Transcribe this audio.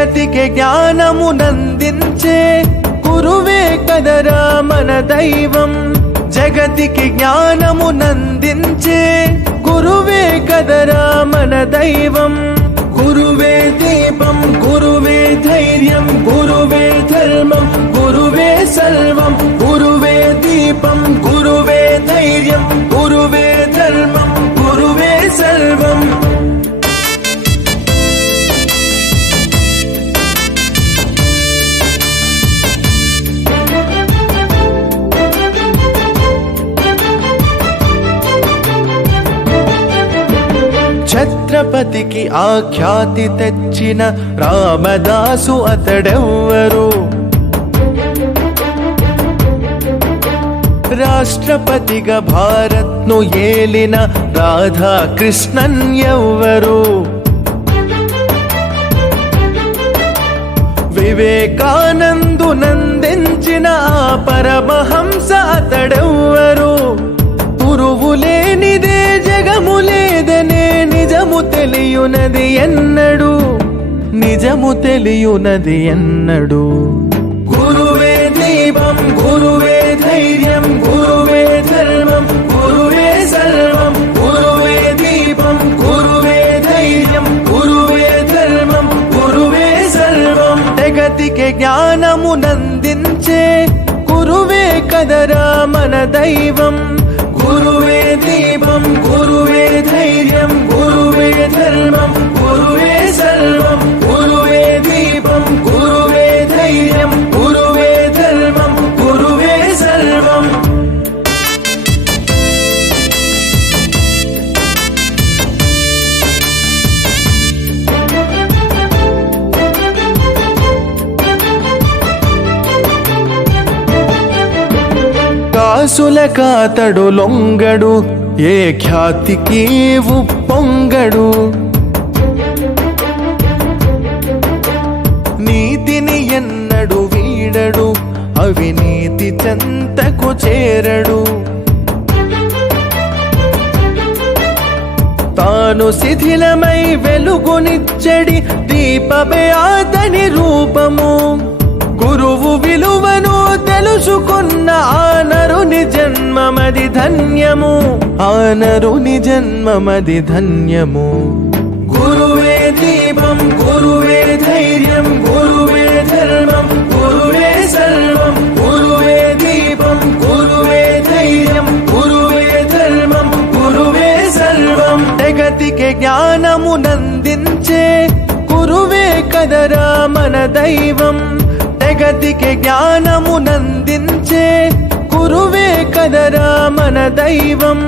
జగతికి జ్ఞానమునందించే గురువే కదరా మన దైవం. జగతికి జ్ఞానమునందించే గురువే కదరా మన దైవం. గురువే దీపం, గురువే ధైర్యం, గురువే ధర్మం, గురువే సర్వం. గురువే దీపం, గురువే ధైర్యం, గురువే ధర్మం, గురువే సర్వం. ఛత్రపతికి ఆఖ్యాతి తెచ్చిన రామదాసు అతడెవ్వరు? రాష్ట్రపతిగా భారత్ను ఏలిన రాధాకృష్ణన్ ఎవ్వరు? వివేకానందునందించిన ఆ పరమహంస అతడెవ్వరు? గురువు లేనిదే జగము లేదనే నిజము తెలియునది ఎన్నడు, నిజము తెలియునది ఎన్నడు. గురువే దీపం, గురువే ధైర్యం, గురువే ధర్మం, గురువే సర్వం. గురువే దీపం, గురువే ధైర్యం, గురువే ధర్మం, గురువే సర్వం. జగతికి జ్ఞానమునందించే గురువే కదరా మన దైవం. గురువే దీపం, గురువే ధైర్యం, గురువే ధర్మం, గురువే సర్వం. గురువే దీపం, గురువే ధైర్యం, గురువే ధర్మం, గురువే సర్వం. కాసుల కాతడు లొంగడు, ఏ ఖ్యాతికి ఉప్పొంగడు. నీతిని ఎన్నడు వీడడు, అవినీతి చెంతకు చేరడు. తాను శిథిలమై వెలుగునిచ్చడి దీపమే అతని రూపము. గురువు విలువను తెలుసుకున్న ఆ నరుని జన్మమది ధన్యము, ఆ నరుని జన్మమది ధన్యము. గురువే దీపం, గురువే ధైర్యం, గురువే ధర్మం, గురువే సర్వం. గురువే దీపం, గురువే ధైర్యం, గురువే ధర్మం, గురువే సర్వం. జగతికి జ్ఞానమునందించే గురువే కదరా మన దైవం. జగతికి జ్ఞానమునందించే గురువే కదరా మన దైవం.